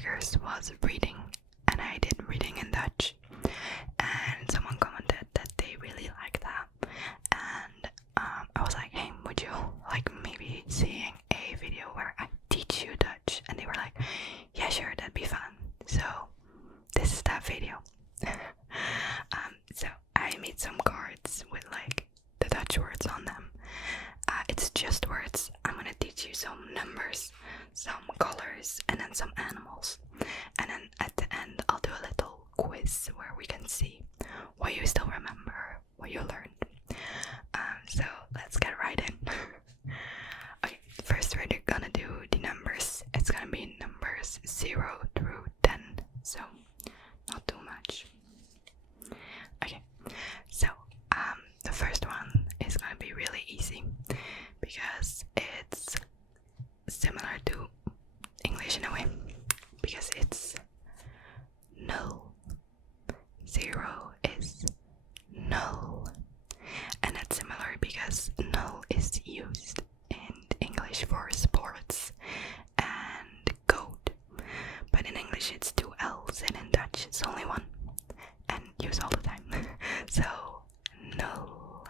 triggers was reading, and I did reading in Dutch, and someone commented that they really liked that, and I was like, hey, would you like maybe seeing a video where I teach you Dutch? And they were like, yeah, sure, that'd be fun. So this is that video. So I made some cards with like the Dutch words on them. It's just words. I'm gonna teach you some numbers, some colors, and then some animals. And then at the end, I'll do a little quiz where we can see what you still remember, what you learned. So let's get right in. Okay, first we're gonna do the numbers. It's gonna be numbers 0 through 10, so not too much. Okay, so the first one is gonna be really easy because it's similar to English in a way, because it's null. 0 is null, and that's similar because null is used in English for sports and code, but in English it's 2 L's and in Dutch it's only 1 and used all the time. So null,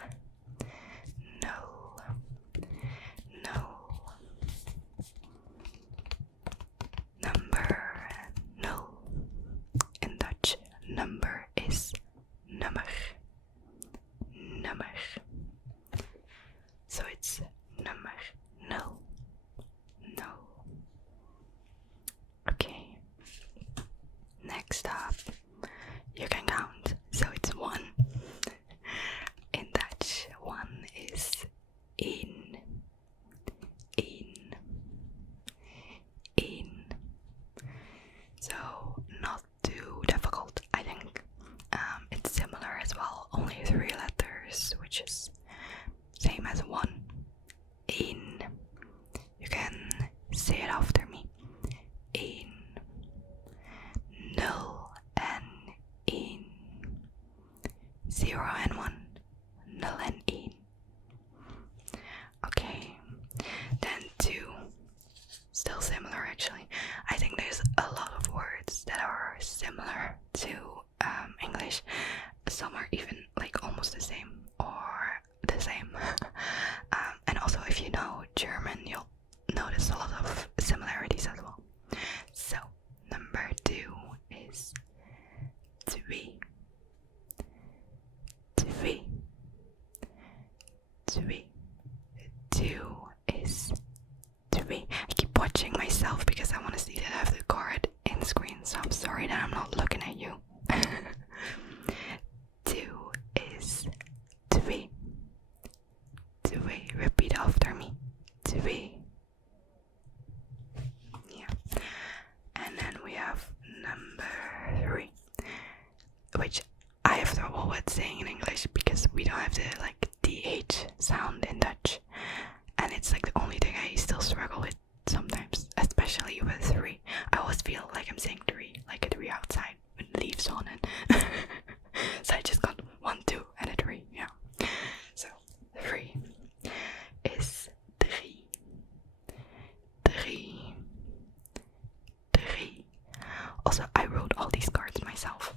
null, null. Number, null. In Dutch, number is nummer, nummer. So it's number, null, null. Okay. Next up, you can count. So it's 1. In Dutch, 1 is één, één, één. So not too difficult, I think. It's similar as well, only 3 letters, which is same as 1. Één. You can say it after me. Één, nul en één. 0 and 1, null and 1. Okay, then 2. Still similar actually. I think there's a lot of words that are similar to English. Some are even like almost the same or the same. And also if you know German, you'll notice a lot of similarities as well. So number 2 is twee, twee, twee. 2 is twee. I keep watching myself because I want to see that I have the card in screen, so I'm sorry that I'm not looking at you. 2 is twee, twee. Repeat after me. Twee. Yeah. And then we have number 3, which I have trouble with saying in English because we don't have the like DH sound in Dutch, and it's like the only thing I still struggle with sometimes, especially with 3. I always feel like I'm saying 3, like a tree outside with leaves on it. So I just got 1, 2 and a 3, yeah. So 3 is drie, drie, drie. Also, I wrote all these cards myself,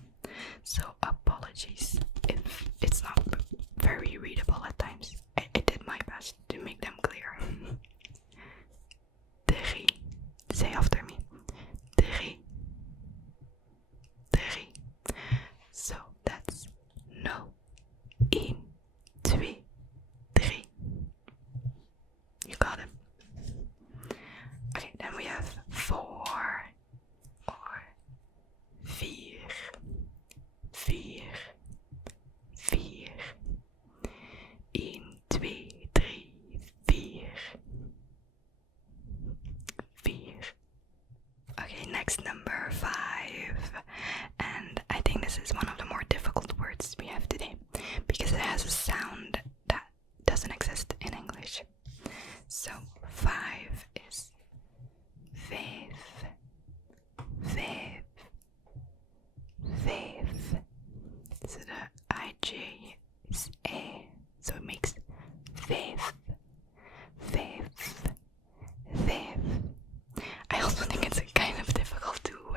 so apologies if it's not very readable at times. I did my best to make them clear. Drie. Say after me. Drie. Drie. So that's nul, één, twee, drie. You got it. Okay, then we have 4 or vier, vier, vier. 1, 2, 3, 4. 4. Okay, next number 5. And I think this is one of the more difficult words we have today because it has a sound that doesn't exist in English. So 5 is vijf, vijf, vijf. So the IJ is E, so it makes vijf, vijf, vijf. I also think it's kind of difficult to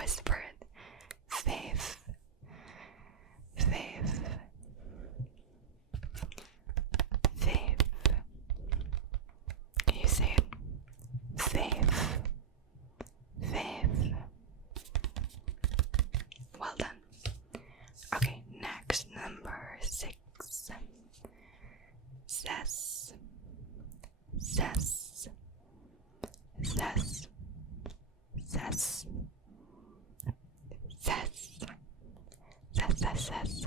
Says.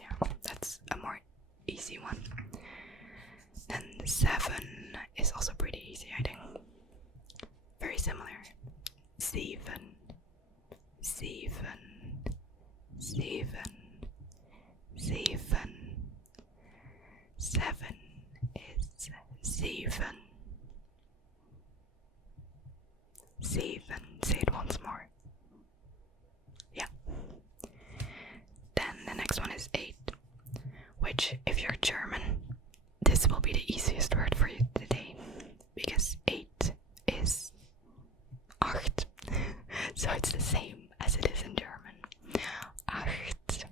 Yeah, that's a more easy one. Then 7 is also pretty easy, I think. Very similar. 7. 7. 7. 7. 7 is 7. 7. Say it once more. Yeah. Then the next one is 8, which, if you're German, this will be the easiest word for you today, because 8 is 8. So it's the same as it is in German. 8.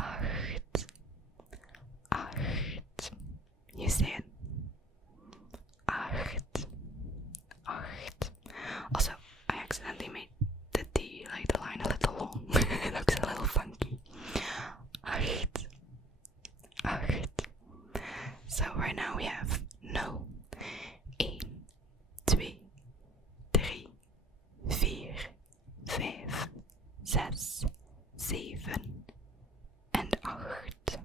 8. 8. You say it. 8. 8. Also, I accidentally made the D, like the line, a little long. It looks a little funky. 8. 8. So right now we have no. 1, 2, 3, 4, 5, 6, 7, and 8.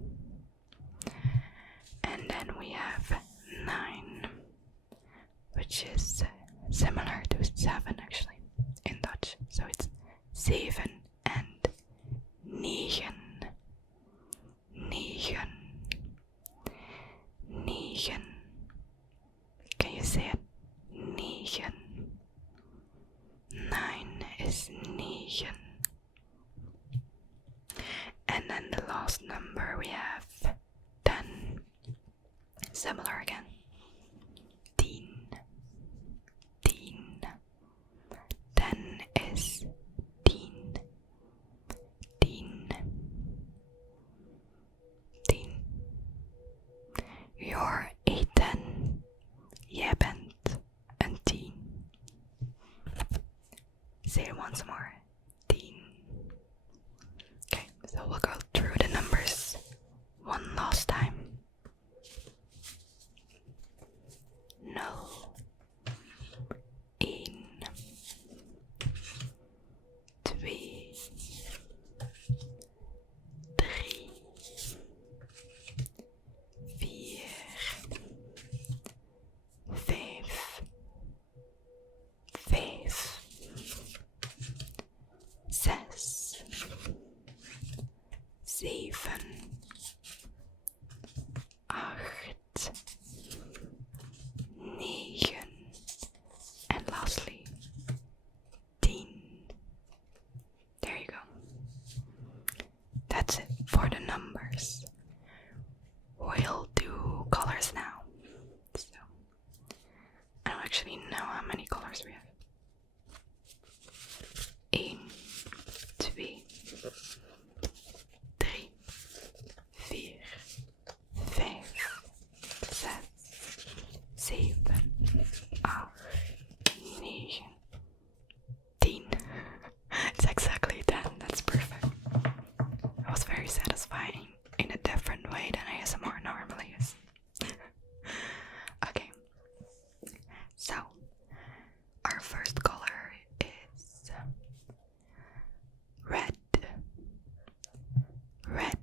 And then we have 9, which is similar to 7 actually in Dutch. So it's 7 and 9. 9. 9. Can you say it? 9. 9 is 9. And then the last number we have 10. Similar again. 10. 10. 10 is 10. 10. 10. You're a 10. Jij bent een 10. Say it once more. 10. Okay, so we'll go through the numbers one last time. No. 1, 2, 3, 4, 5, 5, 6, 7, 8, 9, and lastly 10. There you go. That's it for the numbers. We'll do colors now. So I don't actually know how many colors we have. 1, 2, 3, 4, 5, 6, 7, 8, 9, 10. It's exactly 10. That's perfect. It was very satisfying in a different way than ASMR normally is. Okay. So, our first color is red. Red.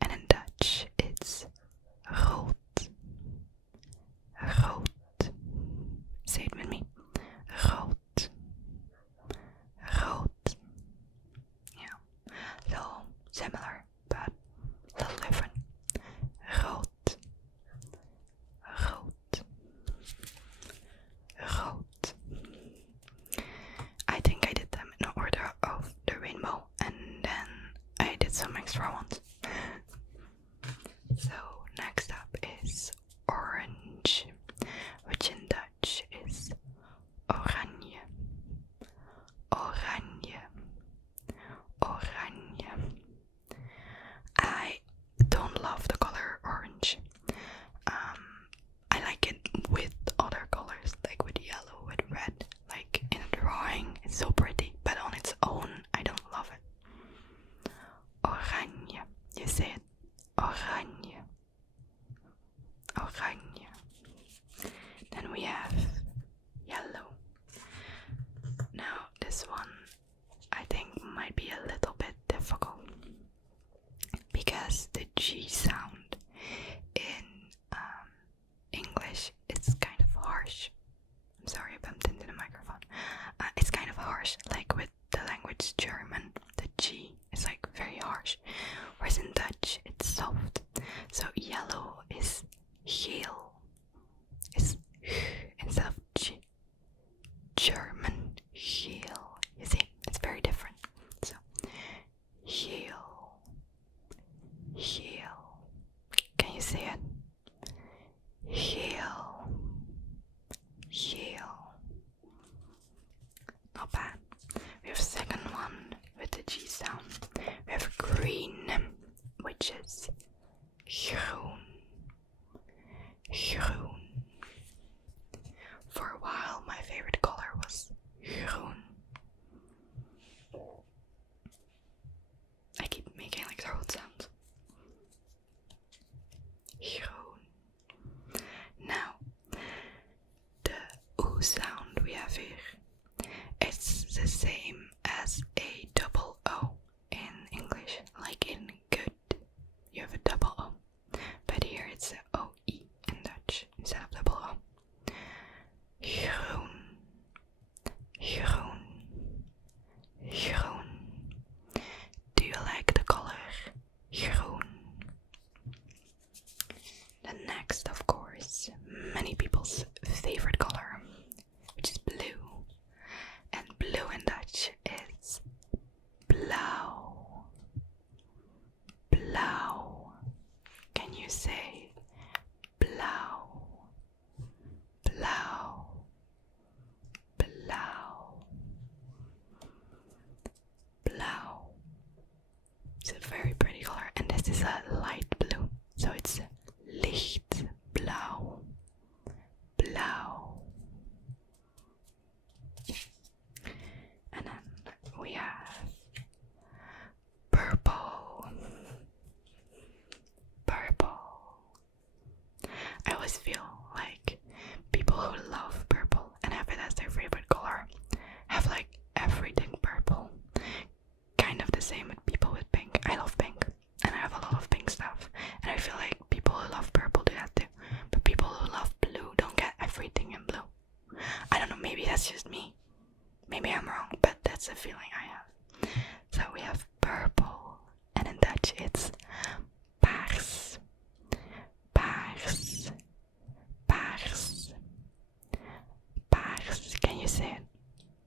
And in Dutch it's rood. Rood. Say it with me. Rood. Rood. Yeah. So similar, but a little different. Rood. Rood. Rood. I think I did them in order of the rainbow, and then I did some extra ones. So next up is orange, which in Dutch is oranje. Oranje. Oranje. I don't love the color orange. I like it with other colors, like with yellow, with red. Like in a drawing, it's so pretty, but on its own, I don't love it. Oranje. harsh, like with the language German, the G is like very harsh, whereas in Dutch it's soft. So yellow is geel, is instead of G. German geel. You see, it's very different. So geel, geel. Can you see it? Geel, geel. Not bad. We have a second one with the G sound. We have green, which is groen. Groen. For a while, my favorite color was groen. I keep making like throat sounds. Groen. Now, the oo sound we have here, it's the same as a double O in English, like in good. You have a double O, but here it's a OE in Dutch instead of double O. Groen, groen, groen. Do you like the color groen? The next, of course, many people's favorite color, which is blue. And blue in Dutch is blauw. Blauw. Can you say blauw? Blauw. Blauw. Blauw. It's a very pretty color, and this is a light blue, so it's lichtblauw. Blauw. And then we have purple. Purple. I always feel like people who love purple and have it as their favorite color have like everything purple. Kind of the same with people with pink. I love pink, and I have a lot of pink stuff, and I feel like people who love purple do that too. But people who love blue don't get everything in blue. I don't know, maybe that's just me. Maybe I'm wrong, but that's the feeling I have. So we have purple, and in Dutch it's paars. Paars. Paars. Paars. Can you say it?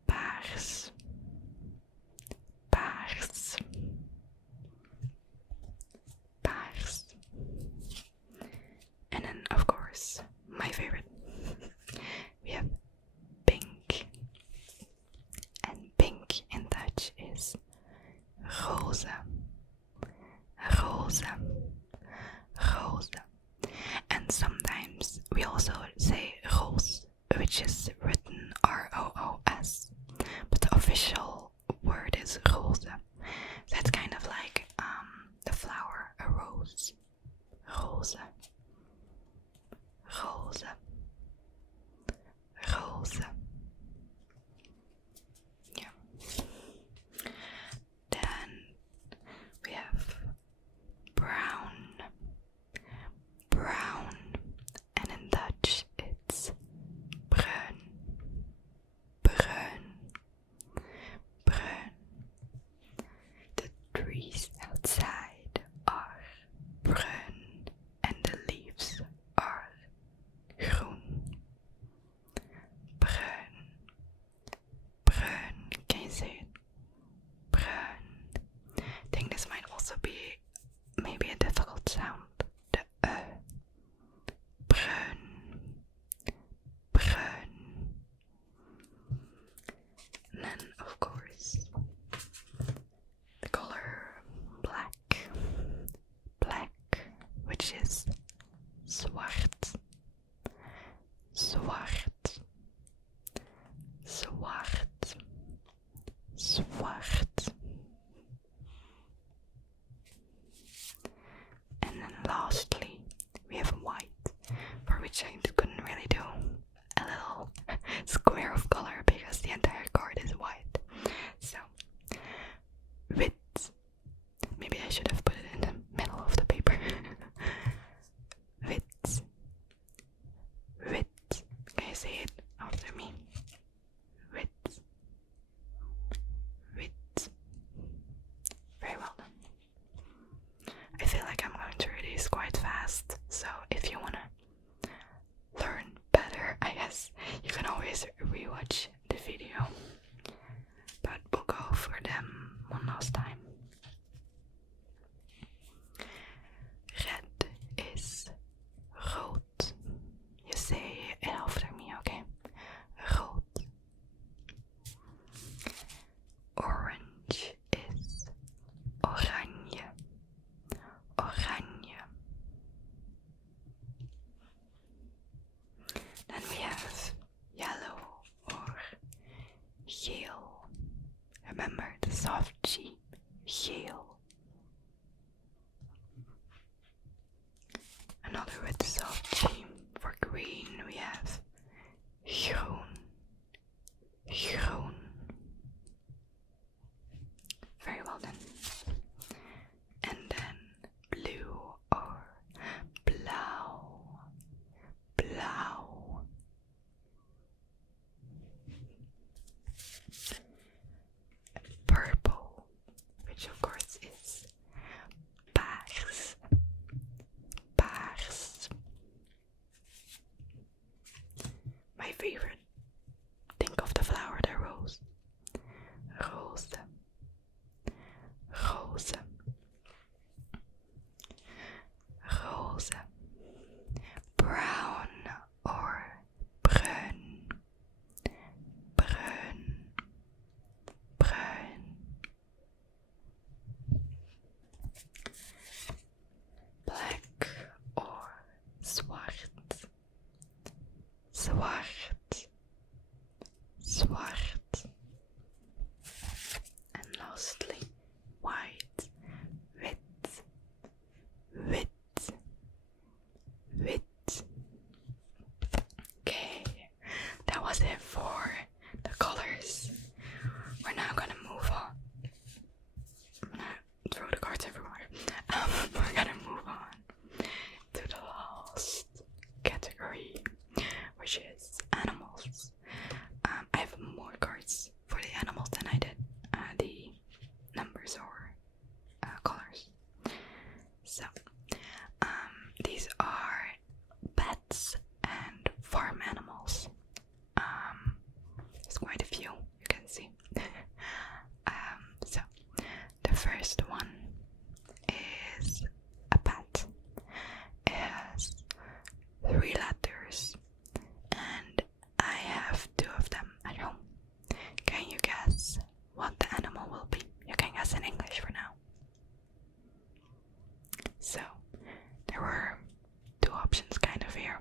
Paars. Paars. Paars. And then, of course, my favorite. We have pink. And pink in Dutch is roze. Roze. Roze. And sometimes we also say roos, which is written R-O-O-S. But the official word is roze. So it's kind of like the flower, a rose. Roze. Roze. Roze. Yeah. Then we have brown. Brown. And in Dutch it's bruin. Bruin. Bruin. The trees outside are bruin and the leaves are groen. Bruin. Bruin. Can you say it? Bruin. I think this might also be maybe a difficult sound. The bruin. Bruin. And then, of course, the color black. Black, which is zwart. Zwart. Zwart. Zwart. And then lastly, we have white, for which I couldn't really do a little square of color because the entire card is white. So, wit. Maybe I should have put it in the middle of the paper. Wit. Wit. Can you say it after me? Wit. Remember the soft G, geel. Another with the soft G. For green we have groen, groen. Very well done. And then blue or blauw, blauw. Purple, which of course is paars, paars. My favorite. Think of the flower, the rose. Rose, rose, rose. Brown or bruin, bruin, bruin. Black or zwart, zwart, zwart. And lastly, white, wit, wit, wit. Okay, that was it for the colors. We're now gonna move on. I'm gonna throw the cards everywhere. We're gonna move on to the last category, which is animals. I have more cards for the animals than I did the numbers or colors. So, these are pets and farm animals. There's quite a few, you can see. So, the first one is a pet. It has 3 letters, and I have 2 of them at home. Can you guess what the animal will be? You can guess in English for now. So, there were 2 options kind of here.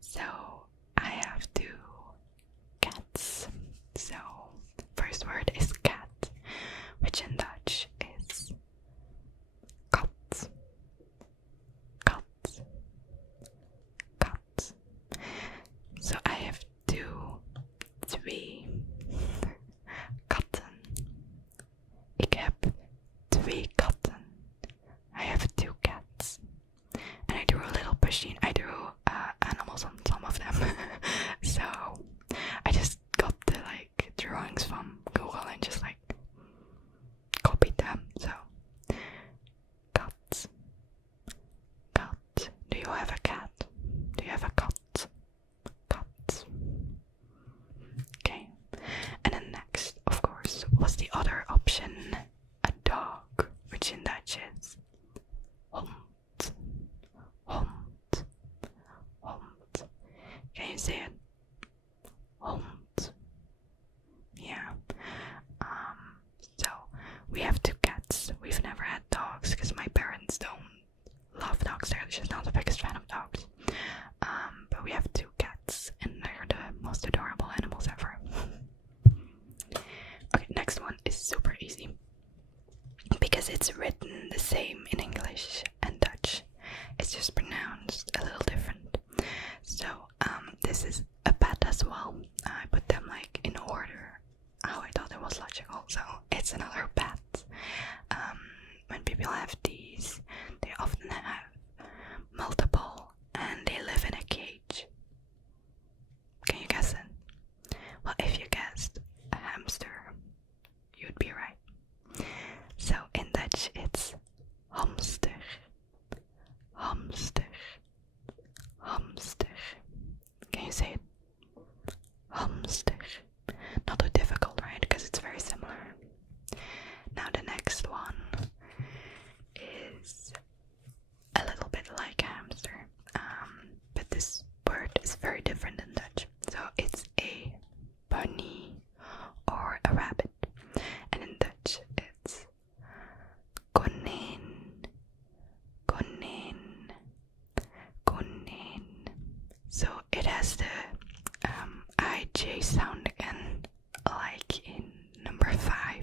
So, I have 2 cats. So, first word is cat, which in Dutch is kat, kat, kat. So, I have 3 katten. Ik heb 2 katten. I have 2 cats. And I drew a little machine. I drew animals on some of them. So I just got the drawings from Google and just copied them. So cats. Cat. Do you have a cat? Do you have a cat? Cat. Okay. And then next, of course, was the other option, a dog, which in Dutch is hond, hond, hond. Can you say it? Hond. Yeah. So we have 2 cats. We've never had dogs because my parents don't love dogs. They're just not the biggest fan of dogs. But we have 2 cats, and they're the most adorable animals ever. Okay, next one is super easy because it's written the same in English and Dutch. It's just pronounced a little different. So, this is a pet as well. I put them in order how I thought it was logical. So, it's another pet. When people have these, they often have multiple and they live in a cage. Can you guess it? Well, if you guessed a hamster, you'd be right. So in Dutch it's hamster, hamster, hamster. Can you say it? Hamster. Not too difficult, right? Because it's very similar. Now the next one is a little bit like a hamster, but this word is very different in Dutch. So it's a bunny or a rabbit, and in Dutch it's konijn, konijn, konijn. So it has the IJ sound again, like in number 5.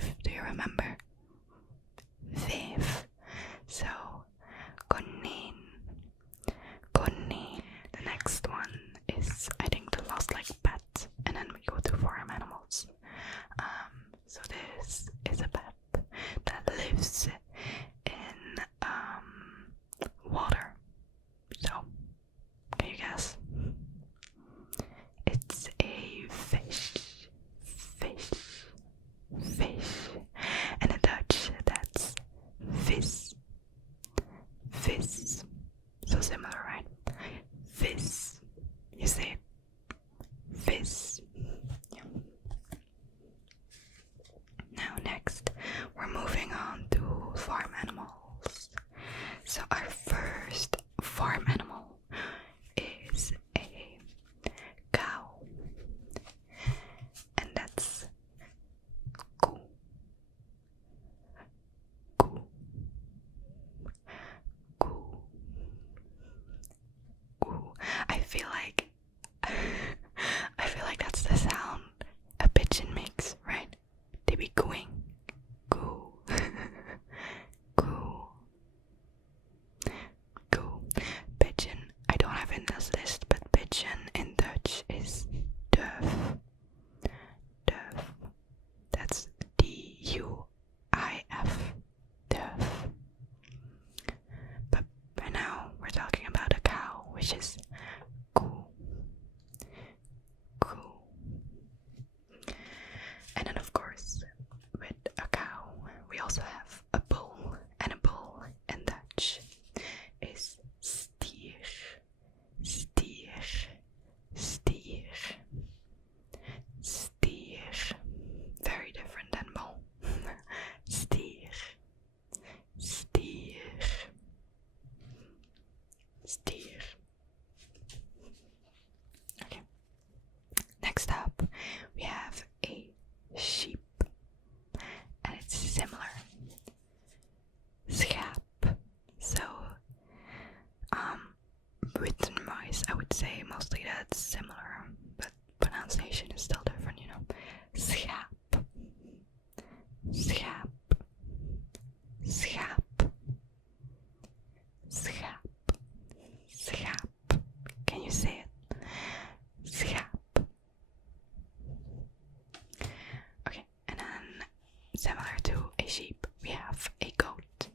similar to a sheep, we have a goat.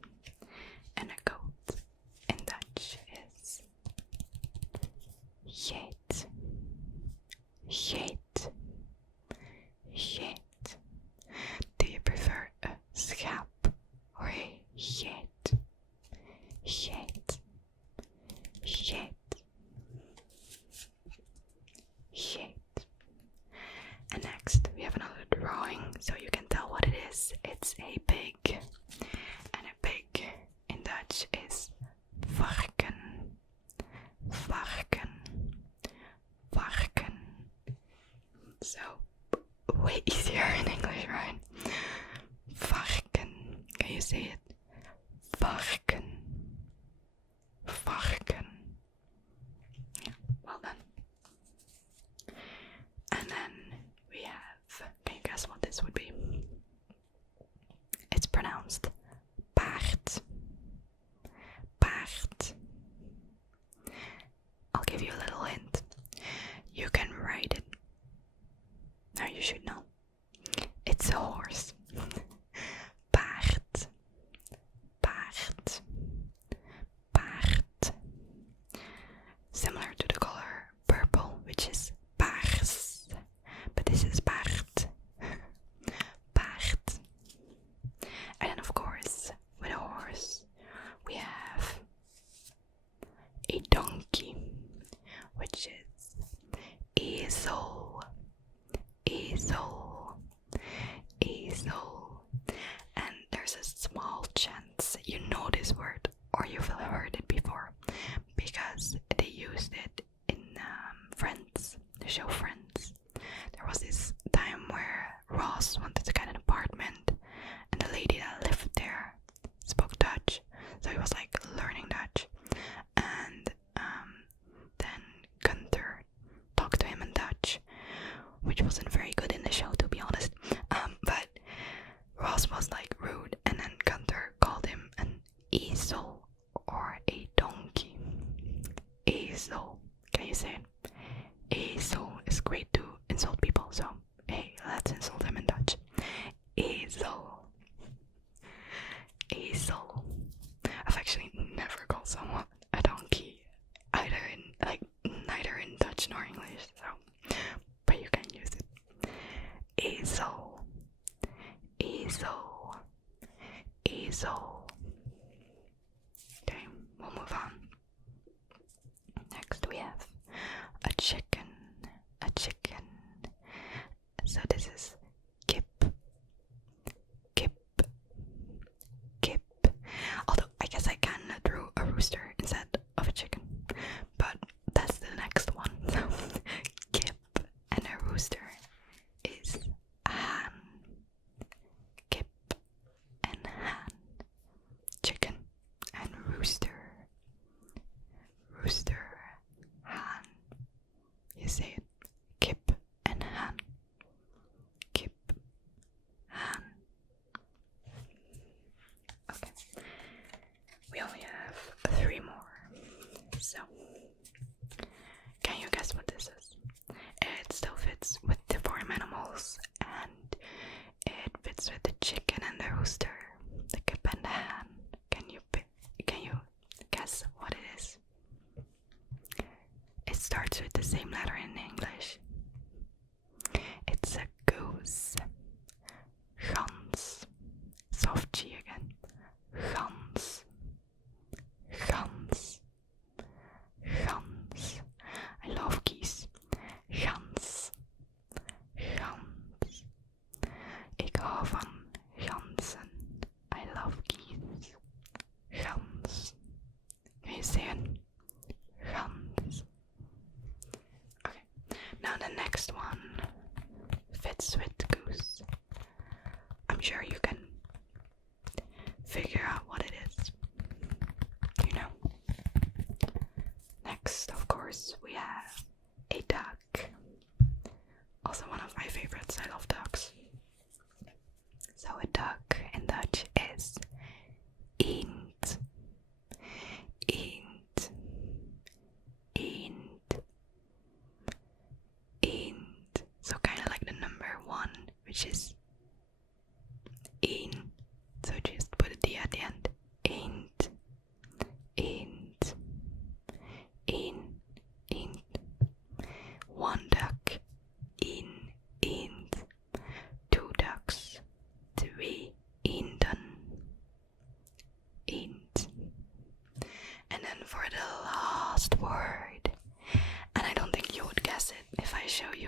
And a goat in Dutch is geit. Geit. Geit. Do you prefer a schaap or a geit? Geit. Geit. Geit. And next we have another drawing so you can tell what it is. It's a pig. And a pig in Dutch is varken. Varken. Varken. So, way easier in English, right? Varken. Can you say it? Varken. Varken. Yeah, well done. And then we have, can you guess what this would be? It's pronounced paard. Paard. I'll give you a little hint. You can write it. Now you should know. It's a horse. Paard. Paard. Paard. Similar to the color purple, which is paars. But this is paard. Paard. And then of course, with a horse, we have a donkey, which is ezel. Ezel. Ezel. And there's a small chance you know this word or you've heard it before because they used it in Friends, the show Friends. There was this time where Ross wanted to get an apartment and the lady that lived there spoke Dutch, so he was like learning Dutch. And then Gunther talked to him in Dutch, which wasn't very good in the show, to be honest. But Ross was like rude, and then Gunther called him an ezel or a donkey. Ezel. Can you say it? Ezel is great to insult people, so hey, let's insult them in Dutch. Ezel. Ezel. I've actually never called someone a donkey, neither in Dutch nor English, so but you can use it. Ezel. Ezel. Ezel. Okay, we'll move on. Next we have a chicken. A chicken. So this is kip. Kip. Kip. Although I guess I can draw a rooster instead of a chicken. But that's the next one. So kip and a rooster is haan. Kip and haan. Chicken and rooster. Rooster. Haan. You say it. Kip and haan. Kip. Haan. Okay. We only have 3 more. So, can you guess what this is? It still fits with the farm animals, and it fits with the chicken and the rooster, the kip and the hen. Can you guess what it is? It starts with the same letter in English. It's a goose. Gans. Soft G again. Gans. Gans. Gans. I love geese. Gans. Gans. Ik hou van ganzen. I love geese. Gans. Can you say it? Gans. Okay. Now the next one fits with goose. I'm sure you can figure out what it is. You know. Next, of course, we have a duck. Also one of my favorites. I love ducks. So a duck in Dutch is eend. Eend. Eend. Eend. So kind of like the number 1, which is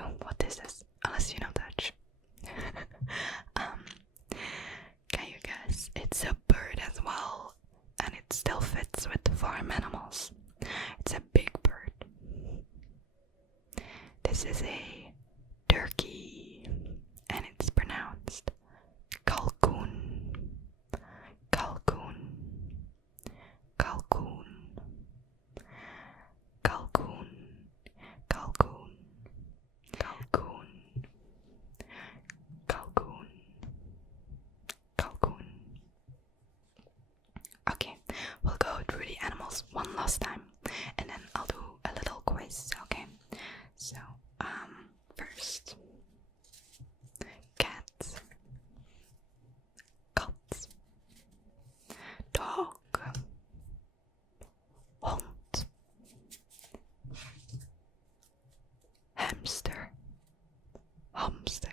know what this is, unless you know Dutch. Can you guess? It's a bird as well, and it still fits with farm animals. It's a big bird. This is a turkey, and it's pronounced kalkoen. Kalkoen. Kalkoen. Kalkoen. Kalkoen. Kalkoen. Kalkoen. Kalkoen. Okay, we'll go through the animals one last time, and then I'll do a little quiz, okay? So, first, cat, kat, dog, hond, hamster, hamster.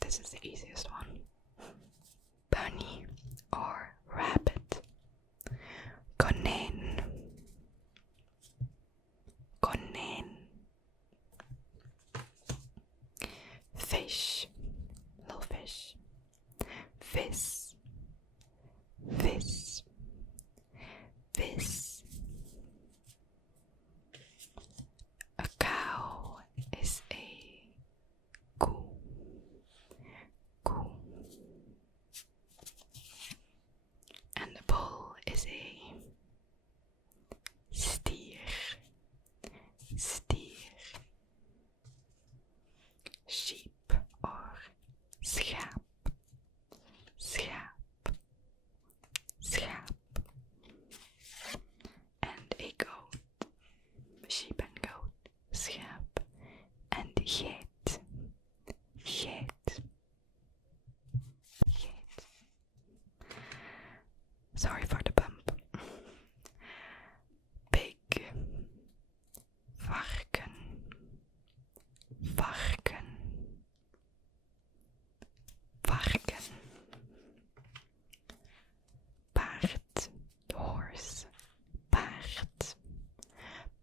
This is the easiest one. Bunny or rabbit. Konijn, konijn. Fish, little fish. Vis, vis, vis. A cow is a koe, koe. And the bull is a stier, stier. Sheep or schaap, schaap, schaap. And a goat, sheep and goat, schaap. And geit, geit, geit. Sorry for the bump. Pig, varken, varken, varken. Paard, horse, paard,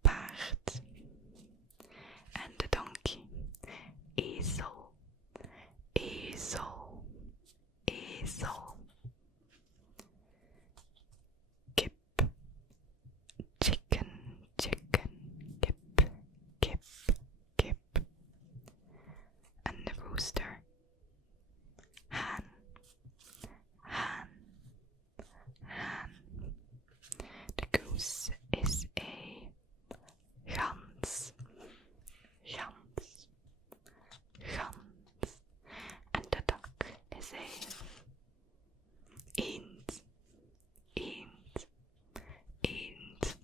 paard. And the donkey, ezel, ezel, ezel. Kip, chicken, chicken, kip, kip, kip. And the rooster, haan, haan, haan. The goose is a gans, gans, gans. And the duck is a eend, eend, eend.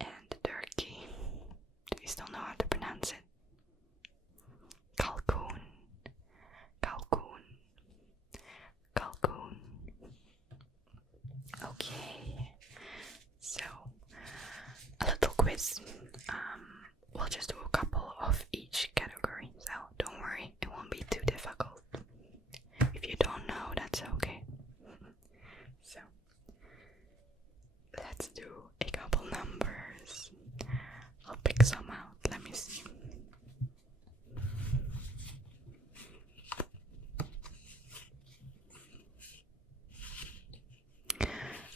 And the turkey, do you still know how to pronounce it? Kalkoen, kalkoen, kalkoen. Okay, so a little quiz. We'll just do a couple of each category, so don't worry, it won't be too difficult. If you don't know, that's okay. So let's do a couple numbers. I'll pick some out. Let me see.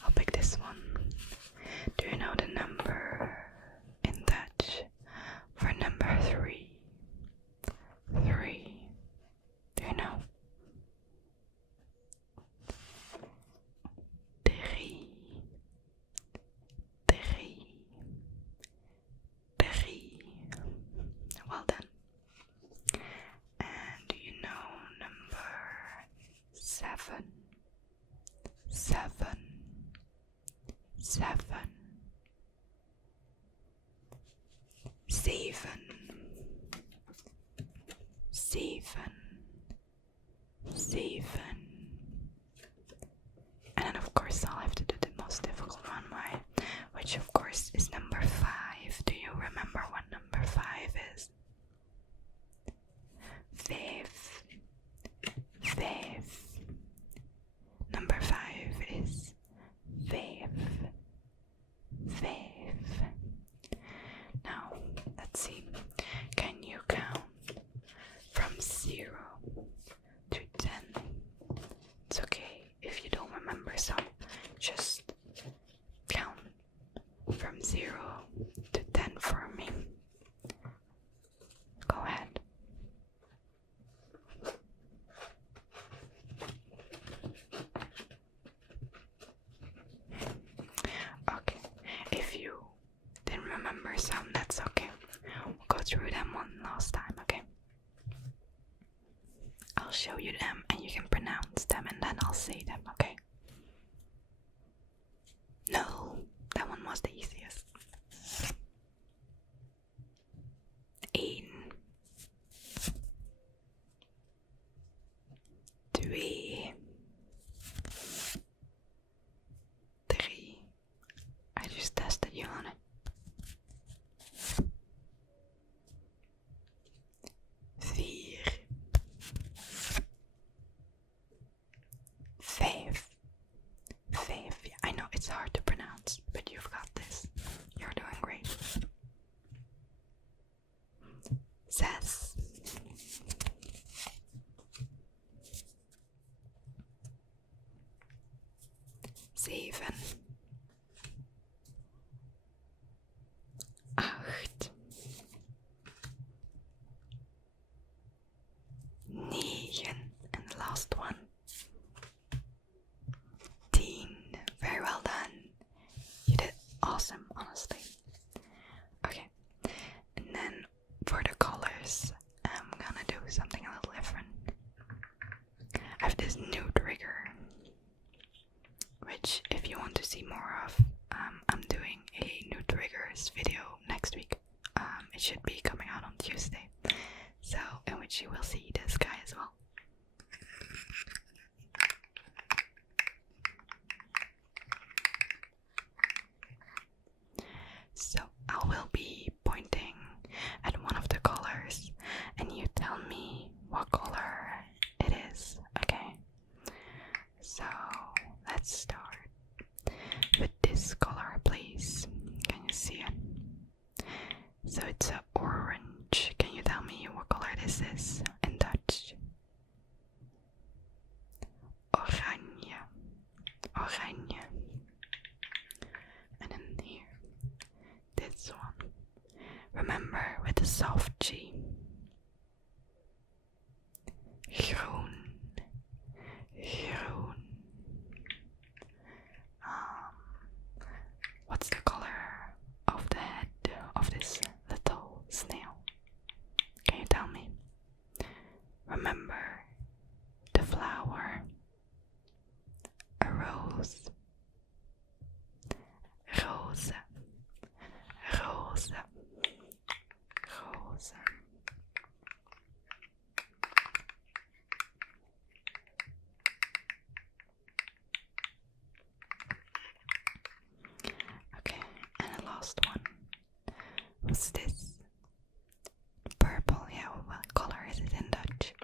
I'll pick this one. Do you know the number in Dutch for number 3? 3. Do you know? 3. 3. 3. Well done. And do you know number 7? 7. 7. 7. 7. 7. And then of course I'll have to do the most difficult one, right? Which of course is number 5. Do you remember what number 5 is? 5. 5. Number 5 is 5. 5. Now, let's see. Can you show you them and you can pronounce them and then I'll say them, okay? No, that one was the easiest. 1, 2, 3. I just tested you on it. 4, 5. Yeah, I know it's hard to pronounce, but you've got this. You're doing great. 6. 7. 8. 9. And the last one. 10. Very well done. You did awesome, honestly. Okay. And then for the colors, I'm gonna do something a little different. I have this new trigger, which if you want to see more of, I'm doing a new triggers video next week. It should be coming out on Tuesday, so in which you will see this guy as well. So I will be pointing at one of the colors and you tell me what color it is, okay? So let's start with this color, please. Can you see it? So it's a orange. Can you tell me what color this is in Dutch? Oranje. Oranje. And then here, this one. Remember with the soft G. Groen. Groen. What's the color of the head of this little snail? Can you tell me? Remember the flower. A rose. Rose. Rose. Rose. Okay, and the last one. What's this? Purple, yeah, what color is it in Dutch?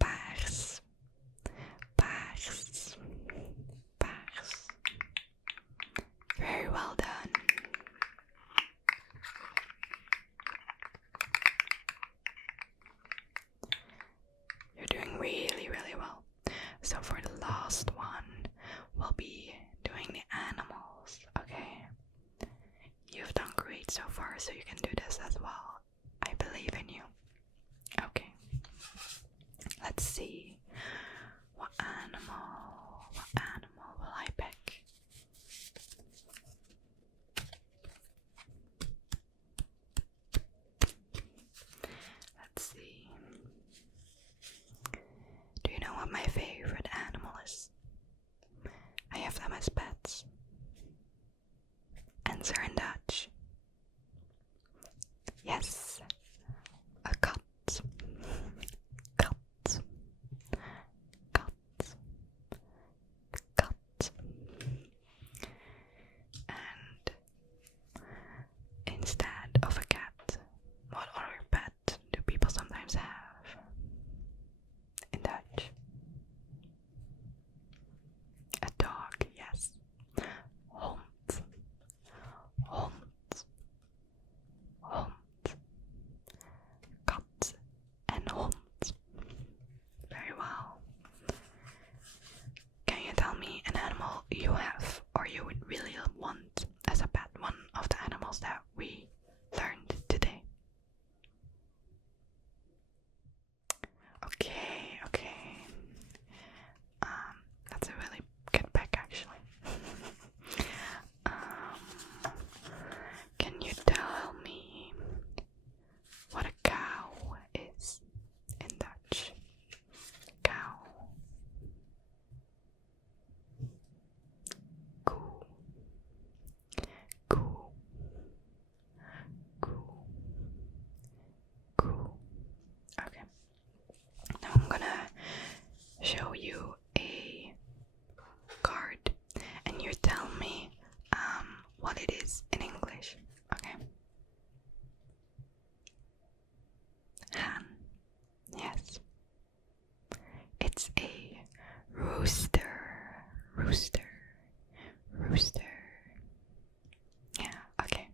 Paars. Paars. Paars. Very well done. You're doing really, really well. So for the last one, we'll be doing the animals, okay? You've done great so far, so you can do this as well. I believe in you. Okay. Let's see. What animal will I pick? Let's see. Do you know what my favorite animal is? I have them as pets. Answer in Dutch. Yes. A cat. Cat. Cat. Cat. And instead of a cat, what other pet do people sometimes have in Dutch? It's a rooster. Rooster. Rooster. Yeah, okay.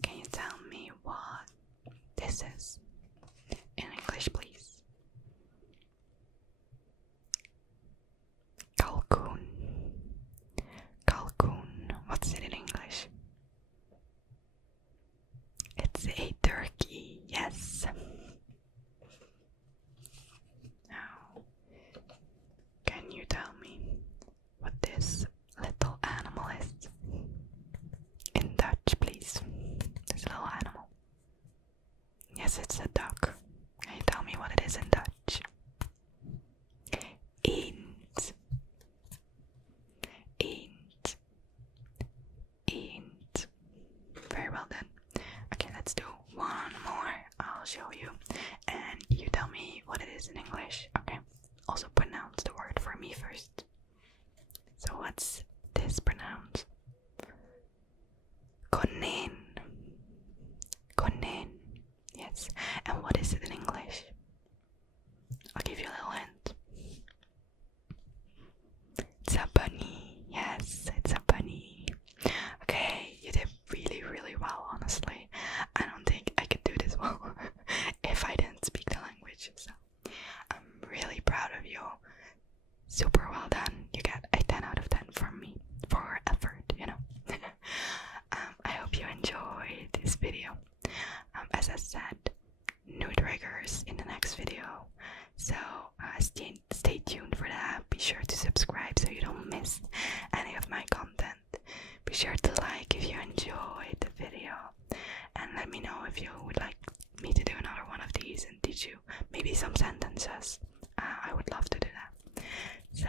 Can you tell me what this is in English, please? Kalkoen. Kalkoen. What's it in English? It's a turkey, yes. Now, can you tell me what this little animal is? In Dutch, please. This little animal. Yes, it's a duck. Can you tell me what it is in Dutch? Eend. Eend. Eend. Very well done. Okay, let's do one more. I'll show you. And you tell me what it is in English. Okay. Also pronounce the word for me first. So what's this pronounced? Konijn. Konijn. Yes. And what is it in English? I'll give you a little hint. It's a bunny. Yes, it's a bunny. Okay, you did really, really well, honestly. I don't think I could do this well if I didn't speak the language. So I'm really proud of you. Super well done. You get a 10 out of 10 from me for effort, you know. I hope you enjoyed this video. As I said, new triggers in the next video. So stay tuned for that. Be sure to subscribe so you don't miss any of my content. Be sure to like if you enjoyed the video. And let me know if you would like me to do another one of these and teach you maybe some sentences. I would love to do that. So